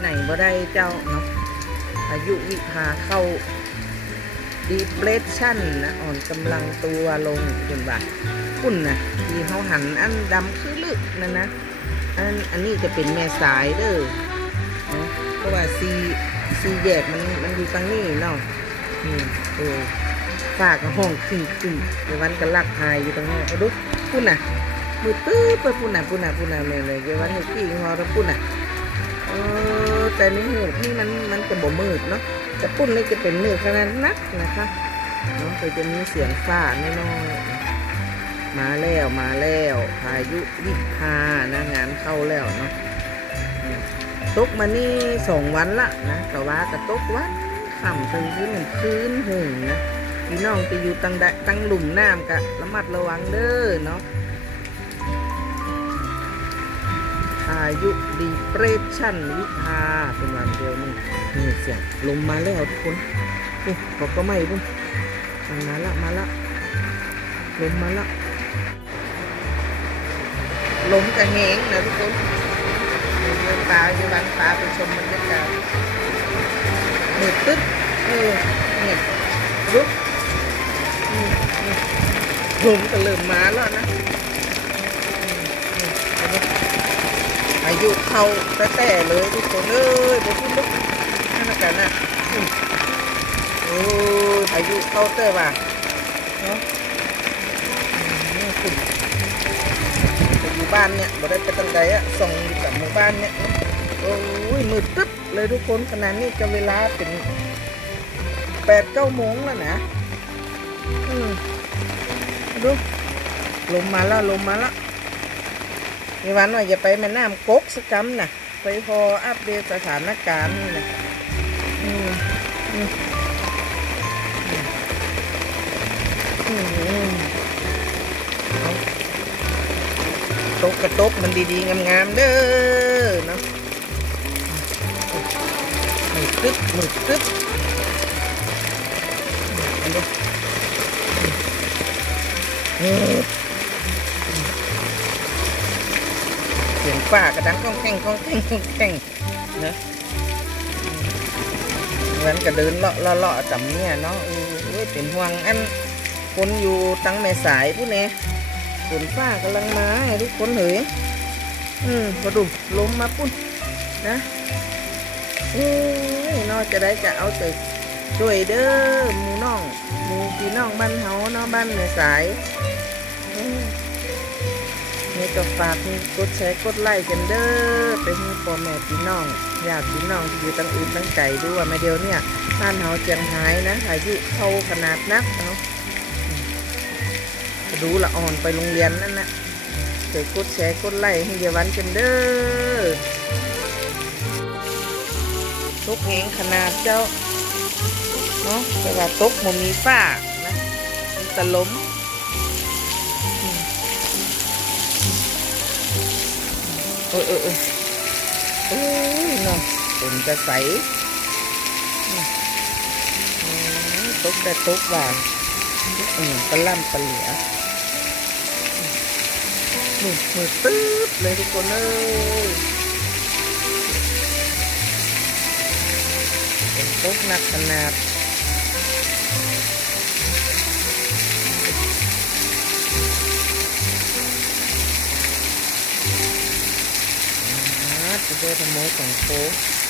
ไหนบ่ได้เจ้าเนาะพายุวิภาเข้า depression นะอ่อนกำลังตัวลงคุณบ่าคุณนะที่เขาหันอันดำคือลึกนั่นนะอันอันนี้จะเป็นแม่สายเด้อเนาะเพราะว่าซีซีแยกมันมันอยู่ฝั่งนี้เนาะนี่เออฝากห้องขึ้นขึ้นเดี๋ยววันก็ลักหายอยู่ตรงนี้เอาดูคุณน่ะมือตื้อไปปุ่นนะปุ่นนะปุ่นนะเลยเลยเดี๋ยววันนี้กี่งอแล้วปุ่นนะเออ แต่ในหูนี่มันมันจะบ่มืดเนาะแต่ปุ่นนี่จะเป็นมืดขนาดนักนะคะเนาะก็จะมีเสียงฟ้าน้อยมาแล้วมาแล้วพายุวิภานะงานเข้าแล้วเนาะตกมานี่สองวันละนะแต่ว่าก็ตกวันขำถึงพื้นเหมืนพื้นหึงนะพี่น้องไปอยู่ตังดตังหลุมน้ำกะระมัดระวังเด้อเนาะ พายุดีเปรสชั่นวิภาเป็นวันเดียวนี่นี่เสียงลมมาแล้วทุกคนนี่บอกก็ไม่พุ่นมาละมาละลมมาละลมกระแหงนะทุกคนเดินป่าอยู่บ้านป่าไปชมบรรยากาศมืดตึ๊บเออนี่ยลุกอืมอืมลมก็เริ่มมาแล้วนะ อายุเข้าแต่แต่เลยทุกคนเอ้ยบอกคุณลุกนั่นนะกันนะโอ้ยอายุเข้าแต่ว่าเนาะอืมคุณไปอยู่บ้านเนี่ยบ่ได้ไปตั้งใดอะส่องอยู่กับหมู่บ้านเนี่ยโอ้ยมืดตึ๊บเลยทุกคนขนาดนี้ก็เวลาเป็นแปดเก้าโมงแล้วนะอืมดูลมมาแล้วลมมาแล้ว มีวันว่าอย่าไปแม่น้ำกกสักกำน่ะไปพออัปเดตสถานการณ์นี่นะตกกระตกมันดีๆงามๆเด้อเนาะมืดตึ๊บมืดตึ๊บมืดเสีย ฝ้ากระดังก้องแข้งก้องแข้งก้องแข้งนะวันก็เดินเลาะเลาะจำเนี่ยเนาะเออเป็นห่วงอันคนอยู่ตั้งแม่สายผู้เนี่ยฝนฟ้ากำลังมาทุกคนเห็นอืมมาดูลมมาปุ้นนะเอ้ยนอกจะได้จะเอาใจช่วยเด้อหมูน้องหมูพี่น้องบ้านเฮาเนาะบ้านในสายอืม นี่ก็ฝากให้กดแชร์กดไลค์กันเด้อไปให้พ่อแม่พี่น้องญาติพี่น้องที่อยู่ตั้งอื่นตั้งไก่ด้วยมาเดียวเนี่ยบ้านเฮาเจียงหายนะอายุเข้าขนาดนักเนาะดูละอ่อนไปโรงเรียนนั่นนะเดี๋ยวกดแชร์กดไลค์ให้เยาวันกันเด้อตกแหงขนาดเจ้าเนาะแต่ว่าตกมันมีฝ้านะมีตะล้ม เออเออเออเอ้ยเนาะเป็นกระใสอืมอืมตกแต่ตกว่าอืมกระล่ำปลาเหลือมือมือตึ๊บเลยทุกคนเลยเป็นตกหนักขนาด อ่าจะไ